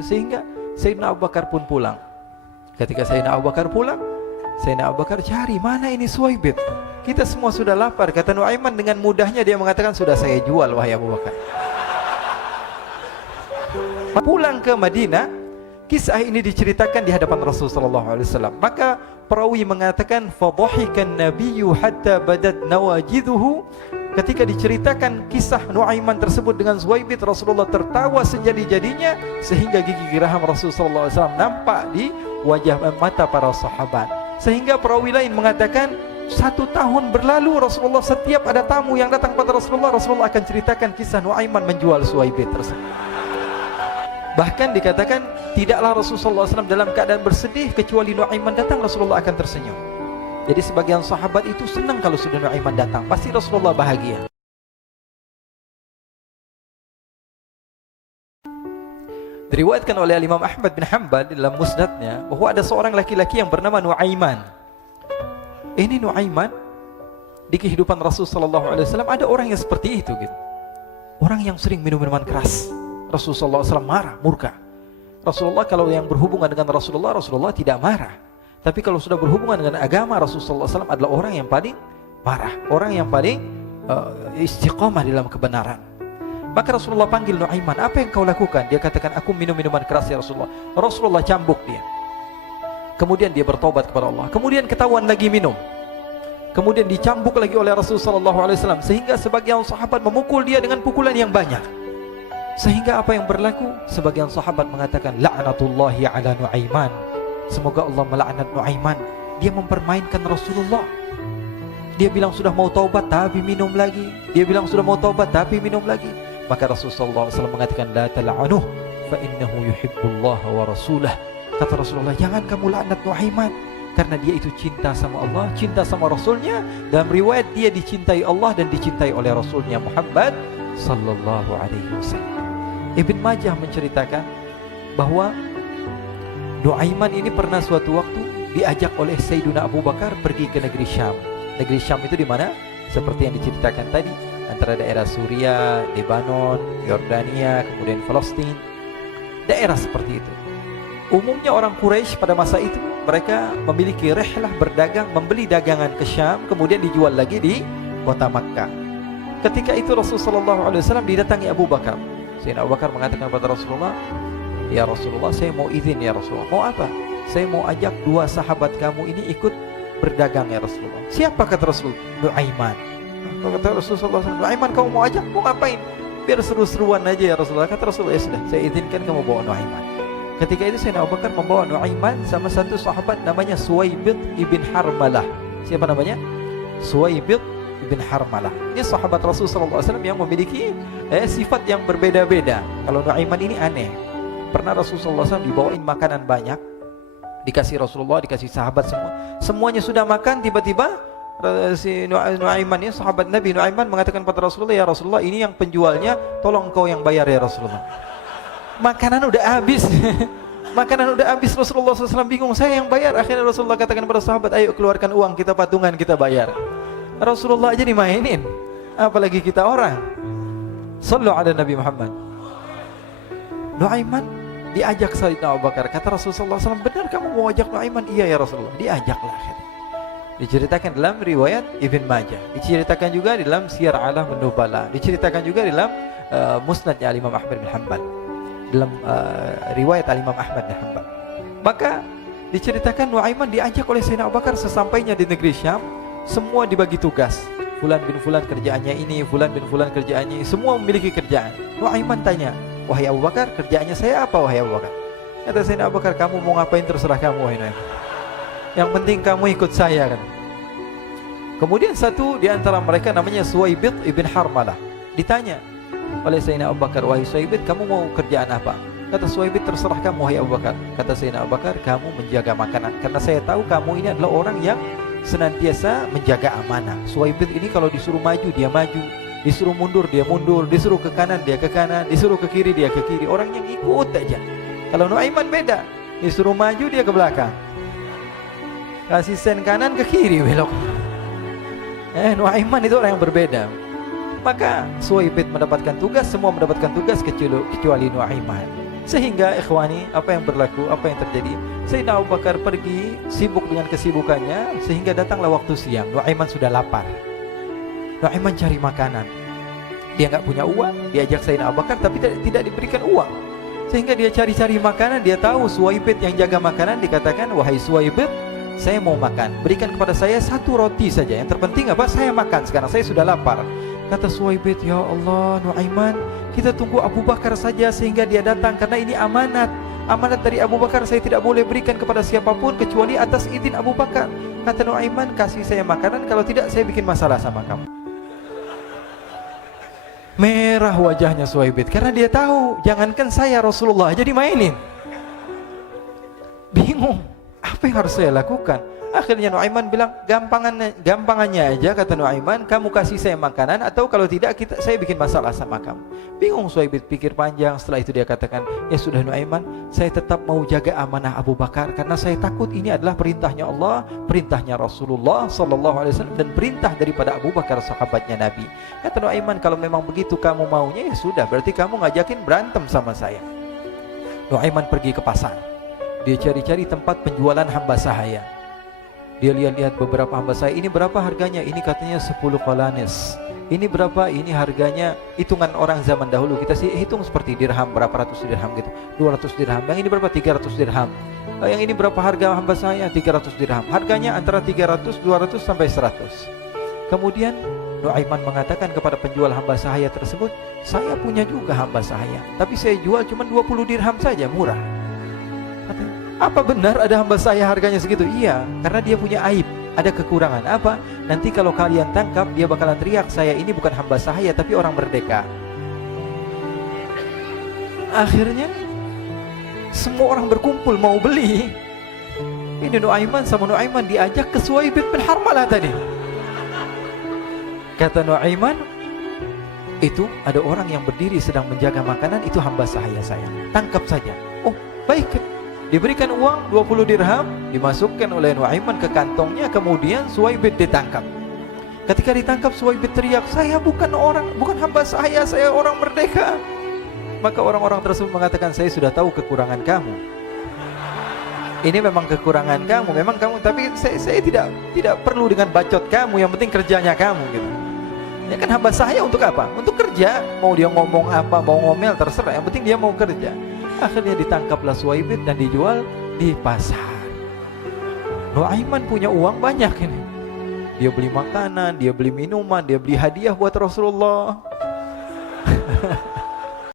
sehingga Sayyidina Abu Bakar pun pulang. Ketika Sayyidina Abu Bakar pulang, Sayyidina Abu Bakar cari, mana ini Suwaibit? Kita semua sudah lapar. Kata Nuaiman dengan mudahnya dia mengatakan, sudah saya jual wahai Abu Bakar. Pulang ke Madinah, kisah ini diceritakan di hadapan Rasulullah SAW. Maka perawi mengatakan, fadhahikan nabiyyu hatta badat nawajiduhu. Ketika diceritakan kisah Nuaiman tersebut dengan Suwaibit, Rasulullah tertawa sejadi-jadinya sehingga gigi geraham Rasulullah SAW nampak di wajah mata para sahabat. Sehingga perawi lain mengatakan, 1 tahun berlalu Rasulullah setiap ada tamu yang datang pada Rasulullah, Rasulullah akan ceritakan kisah Nuaiman menjual Suwaibit tersebut. Bahkan dikatakan tidaklah Rasulullah SAW dalam keadaan bersedih kecuali Nuaiman datang, Rasulullah akan tersenyum. Jadi sebagian sahabat itu senang kalau sudah Nuaiman datang, pasti Rasulullah bahagia. Diriwayatkan oleh Imam Ahmad bin Hanbal dalam musnadnya bahwa ada seorang laki-laki yang bernama Nuaiman. Ini Nuaiman di kehidupan Rasulullah SAW ada orang yang seperti itu gitu. Orang yang sering minum minuman keras. Rasulullah SAW marah, murka. Rasulullah kalau yang berhubungan dengan Rasulullah, Rasulullah tidak marah. Tapi kalau sudah berhubungan dengan agama, Rasulullah SAW adalah orang yang paling marah, orang yang paling istiqamah dalam kebenaran. Maka Rasulullah panggil Nuaiman, apa yang kau lakukan? Dia katakan, aku minum minuman keras ya Rasulullah. Rasulullah cambuk dia. Kemudian dia bertobat kepada Allah. Kemudian ketahuan lagi minum. Kemudian dicambuk lagi oleh Rasulullah SAW, sehingga sebagian sahabat memukul dia dengan pukulan yang banyak. Sehingga apa yang berlaku? Sebagian sahabat mengatakan, la'natullahi ala Nuaiman. Semoga Allah melaknat Nuaiman. Dia mempermainkan Rasulullah. Dia bilang sudah mau taubat tapi minum lagi. Dia bilang sudah mau taubat tapi minum lagi. Maka Rasulullah SAW mengatakan, la tal'anuh fa innahu yuhibbullaha wa rasulah. Kata Rasulullah, jangan kamu laknat Nuaiman, karena dia itu cinta sama Allah, cinta sama Rasulnya. Dalam riwayat dia dicintai Allah dan dicintai oleh Rasulnya Muhammad sallallahu alaihi wasallam. Ibn Majah menceritakan bahwa Nuaiman ini pernah suatu waktu diajak oleh Sayyidina Abu Bakar pergi ke negeri Syam. Negeri Syam itu di mana? Seperti yang diceritakan tadi, antara daerah Suriah, Lebanon, Yordania, kemudian Palestina. Daerah seperti itu. Umumnya orang Quraisy pada masa itu mereka memiliki rihlah berdagang, membeli dagangan ke Syam, kemudian dijual lagi di kota Makkah. Ketika itu Rasulullah SAW didatangi Abu Bakar. Sayyidina Abu Bakar mengatakan kepada Rasulullah, ya Rasulullah, saya mau izin ya Rasulullah. Mau apa? Saya mau ajak 2 sahabat kamu ini ikut berdagang ya Rasulullah. Siapa kata Rasul? Nuaiman. Kata Rasulullah, Nuaiman kamu mau ajak? Mau ngapain? Biar seru-seruan aja ya Rasulullah. Kata Rasulullah, ya sudah, saya izinkan kamu bawa Nuaiman. Ketika itu Sayyidina Abu Bakar membawa Nuaiman sama satu sahabat namanya Suwaibit ibn Harmalah. Siapa namanya? Suwaibit ibn Harmalah. Ini sahabat Rasulullah SAW yang memiliki sifat yang berbeda-beda. Kalau Nuaiman ini aneh. Pernah Rasulullah SAW dibawain makanan banyak, dikasih Rasulullah, dikasih sahabat semua. Semuanya sudah makan, tiba-tiba si Nuaiman ini, sahabat Nabi Nuaiman mengatakan kepada Rasulullah, ya Rasulullah, ini yang penjualnya, tolong kau yang bayar ya Rasulullah. Makanan udah habis. Makanan udah habis, Rasulullah SAW bingung, saya yang bayar. Akhirnya Rasulullah katakan kepada sahabat, ayo keluarkan uang, kita patungan, kita bayar. Rasulullah aja dimainin, apalagi kita orang. Sallu ala Nabi Muhammad. Nuaiman diajak Sayyidina Abu Bakar. Kata Rasulullah SAW, benar kamu mau ajak Nuaiman? Iya ya Rasulullah. Diajaklah akhirnya. Diceritakan dalam riwayat Ibn Majah, diceritakan juga dalam Siyar A'lam An-Nubala, diceritakan juga dalam Musnadnya Imam Ahmad bin Hanbal, dalam riwayat Imam Ahmad bin Hanbal. Maka diceritakan Nuaiman diajak oleh Sayyidina Abu Bakar. Sesampainya di negeri Syam, semua dibagi tugas. Fulan bin Fulan kerjaannya ini, Fulan bin Fulan kerjaannya ini, semua memiliki kerjaan. Nuaiman tanya, wahai Abu Bakar, kerjaannya saya apa wahai Abu Bakar? Kata Sayyidina Abu Bakar, kamu mau ngapain terserah kamu wahai Nuaiman. Yang penting kamu ikut saya kan. Kemudian satu di antara mereka namanya Suwaibit ibn Harmalah. Ditanya oleh Sayyidina Abu Bakar, wahai Suwaibit, kamu mau kerjaan apa? Kata Suwaibit, terserah kamu wahai Abu Bakar. Kata Sayyidina Abu Bakar, kamu menjaga makanan, karena saya tahu kamu ini adalah orang yang senantiasa menjaga amanah. Suwaibit ini kalau disuruh maju dia maju, disuruh mundur dia mundur, disuruh ke kanan dia ke kanan, disuruh ke kiri dia ke kiri. Orang yang ikut aja. Kalau Nuaiman beda, disuruh maju dia ke belakang, kasih sen kanan ke kiri belok. Nuaiman itu orang yang berbeda. Maka Suwaibit mendapatkan tugas, semua mendapatkan tugas kecuali Nuaiman. Sehingga ikhwani, apa yang berlaku, apa yang terjadi, Sayyidina Abu Bakar pergi sibuk dengan kesibukannya, sehingga datanglah waktu siang. Nuaiman sudah lapar. Nuaiman cari makanan. Dia nggak punya uang, diajak Sayyidina Abu Bakar tapi tidak diberikan uang. Sehingga dia cari-cari makanan. Dia tahu Suwaibit yang jaga makanan, dikatakan, wahai Suwaibit, saya mau makan, berikan kepada saya 1 roti saja. Yang terpenting apa? Saya makan sekarang, saya sudah lapar. Kata Suwaibit, ya Allah Nuaiman, kita tunggu Abu Bakar saja sehingga dia datang, karena ini amanat. Amanat dari Abu Bakar, saya tidak boleh berikan kepada siapapun kecuali atas izin Abu Bakar. Kata Nuaiman, kasih saya makanan, kalau tidak saya bikin masalah sama kamu. Merah wajahnya Suwaibit, karena dia tahu, jangankan saya, Rasulullah aja dimainin. Bingung, apa yang harus saya lakukan? Akhirnya Nuaiman bilang, gampangannya aja, kata Nuaiman, kamu kasih saya makanan, atau kalau tidak saya bikin masalah sama kamu. Bingung Suwaibit, pikir panjang. Setelah itu dia katakan, ya sudah Nuaiman, saya tetap mau jaga amanah Abu Bakar, karena saya takut ini adalah perintahnya Allah, perintahnya Rasulullah SAW, dan perintah daripada Abu Bakar, sahabatnya Nabi. Kata Nuaiman, kalau memang begitu kamu maunya, ya sudah, berarti kamu ngajakin berantem sama saya. Nuaiman pergi ke pasar. Dia cari-cari tempat penjualan hamba sahaya. Dia lihat-lihat beberapa hamba sahaya. Ini berapa harganya? Ini katanya 10 qalanis. Ini berapa? Ini harganya, hitungan orang zaman dahulu, kita sih hitung seperti dirham, berapa ratus dirham gitu, 200 dirham. Yang ini berapa? 300 dirham. Yang ini berapa harga hamba sahaya? 300 dirham. Harganya antara 300, 200 sampai 100. Kemudian Nuaiman mengatakan kepada penjual hamba sahaya tersebut, saya punya juga hamba sahaya, tapi saya jual cuma 20 dirham saja, murah. Apa benar ada hamba saya harganya segitu? Iya, karena dia punya aib, ada kekurangan. Apa? Nanti kalau kalian tangkap, dia bakalan teriak, saya ini bukan hamba sahaya tapi orang merdeka. Akhirnya semua orang berkumpul mau beli. Ini Nuaiman sama Nuaiman diajak ke Suwaibit bin Harmalah tadi. Kata Nuaiman, itu ada orang yang berdiri sedang menjaga makanan, itu hamba sahaya saya, tangkap saja. Oh baik. Diberikan uang 20 dirham, dimasukkan oleh Nuaiman ke kantongnya, kemudian Suwaibit ditangkap. Ketika ditangkap, Suwaibit teriak, saya bukan hamba saya orang merdeka. Maka orang-orang tersebut mengatakan, saya sudah tahu kekurangan kamu. Ini memang kekurangan kamu, memang kamu, tapi saya tidak perlu dengan bacot kamu, yang penting kerjanya kamu gitu. Ya kan hamba saya untuk apa? Untuk kerja. Mau dia ngomong apa, mau ngomel terserah, yang penting dia mau kerja. Akhirnya ditangkaplah Suwaibit dan dijual di pasar. Nuaiman punya uang banyak ini. Dia beli makanan, dia beli minuman, dia beli hadiah buat Rasulullah.